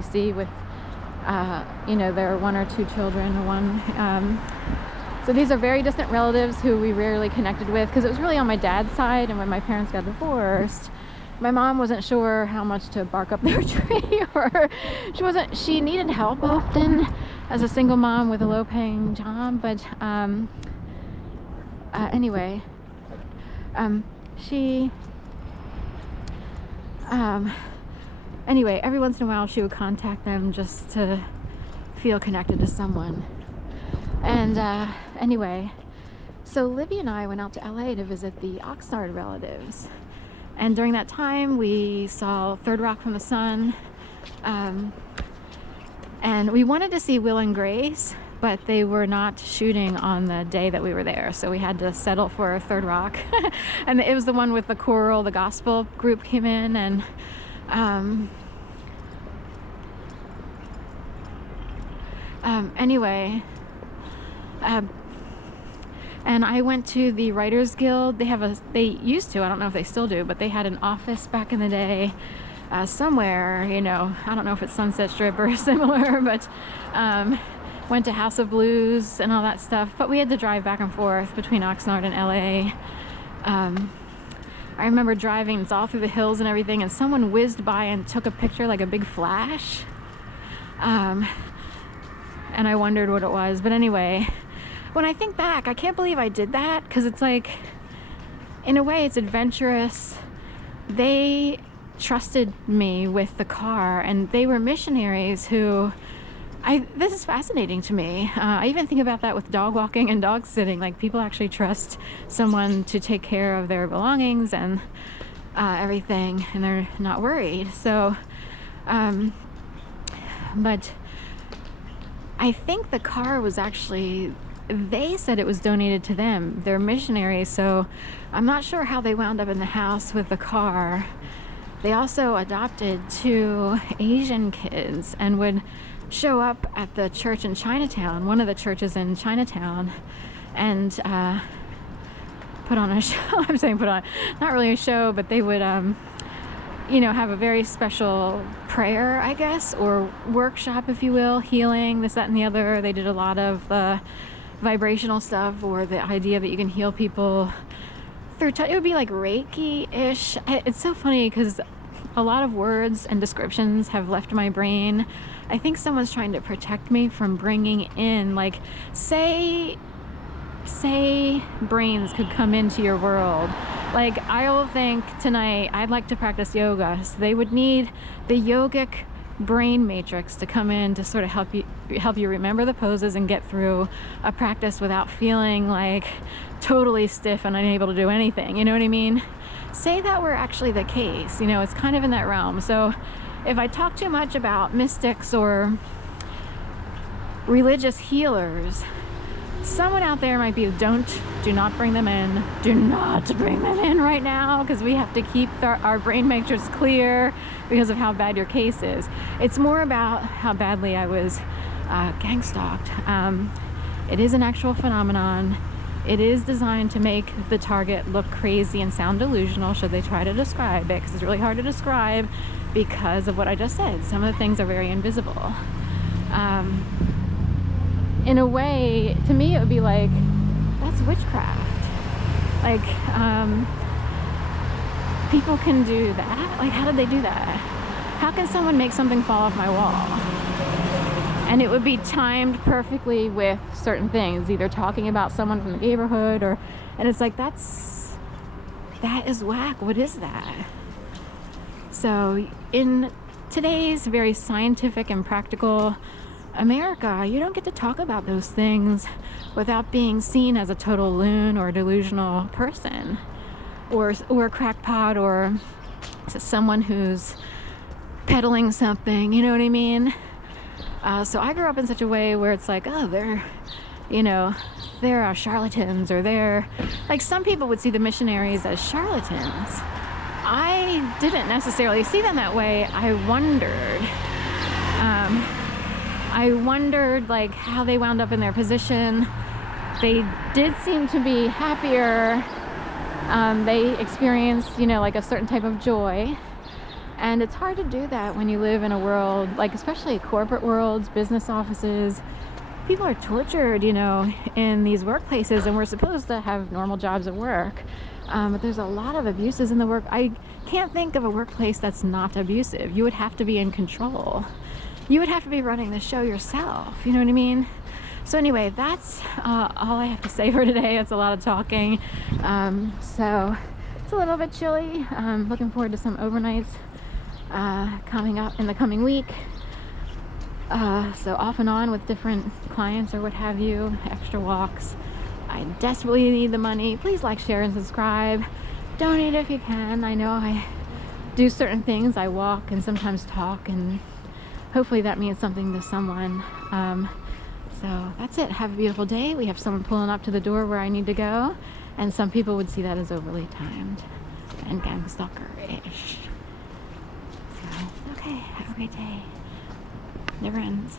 DC with, their 1 or 2 children. So these are very distant relatives who we rarely connected with, because it was really on my dad's side, and when my parents got divorced, my mom wasn't sure how much to bark up their tree, or she needed help often as a single mom with a low-paying job, but anyway, every once in a while she would contact them just to feel connected to someone. And anyway, so Libby and I went out to LA to visit the Oxnard relatives, and during that time we saw Third Rock from the Sun, and we wanted to see Will and Grace, but they were not shooting on the day that we were there, so we had to settle for Third Rock. And it was the one with the choral, the gospel group came in, and anyway, and I went to the Writers Guild. They used to, I don't know if they still do, but they had an office back in the day somewhere, I don't know if it's Sunset Strip or similar, but went to House of Blues and all that stuff. But we had to drive back and forth between Oxnard and LA. I remember driving, it's all through the hills and everything, and someone whizzed by and took a picture, like a big flash. And I wondered what it was. But anyway, when I think back, I can't believe I did that, because it's like, in a way, it's adventurous. They trusted me with the car, and they were missionaries who, this is fascinating to me. I even think about that with dog walking and dog sitting. Like, people actually trust someone to take care of their belongings and everything, and they're not worried. So, but I think the car was actually, they said it was donated to them. They're missionaries, so I'm not sure how they wound up in the house with the car. They also adopted 2 Asian kids and would show up at the church in Chinatown, one of the churches in Chinatown, and put on a show. I'm saying put on, not really a show, but they would have a very special prayer, I guess, or workshop, if you will, healing, this, that, and the other. They did a lot of vibrational stuff, or the idea that you can heal people through touch. It would be like Reiki-ish. It's so funny because a lot of words and descriptions have left my brain. I think someone's trying to protect me from bringing in, like, say brains could come into your world. Like, I'll think tonight I'd like to practice yoga, so they would need the yogic brain matrix to come in to sort of help you remember the poses and get through a practice without feeling like totally stiff and unable to do anything. You know what I mean? Say that were actually the case. It's kind of in that realm. So if I talk too much about mystics or religious healers, someone out there might be, do not bring them in. Do not bring them in right now, because we have to keep our brain matrix clear because of how bad your case is. It's more about how badly I was gang stalked. It is an actual phenomenon. It is designed to make the target look crazy and sound delusional should they try to describe it, because it's really hard to describe because of what I just said. Some of the things are very invisible. In a way, to me, it would be like, that's witchcraft. Like, people can do that? Like, how did they do that? How can someone make something fall off my wall? And it would be timed perfectly with certain things, either talking about someone from the neighborhood and it's like, that is whack. What is that? So in today's very scientific and practical America, you don't get to talk about those things without being seen as a total loon or delusional person, or a crackpot, or someone who's peddling something, you know what I mean? So I grew up in such a way where it's like, oh, they're charlatans, or they're like, some people would see the missionaries as charlatans. I didn't necessarily see them that way. I wondered like how they wound up in their position. They did seem to be happier. They experienced, like a certain type of joy. And it's hard to do that when you live in a world, like especially corporate worlds, business offices. People are tortured, you know, in these workplaces, and we're supposed to have normal jobs at work. But there's a lot of abuses in the work. I can't think of a workplace that's not abusive. You would have to be in control. You would have to be running the show yourself. You know what I mean? So anyway, that's all I have to say for today. It's a lot of talking. So it's a little bit chilly. I'm looking forward to some overnights coming up in the coming week. So off and on with different clients or what have you, extra walks. I desperately need the money. Please like, share, and subscribe. Donate if you can. I know I do certain things. I walk and sometimes talk, and hopefully that means something to someone. So that's it. Have a beautiful day. We have someone pulling up to the door where I need to go, and some people would see that as overly timed and gang stalker-ish. So, okay, have a great day. Never ends.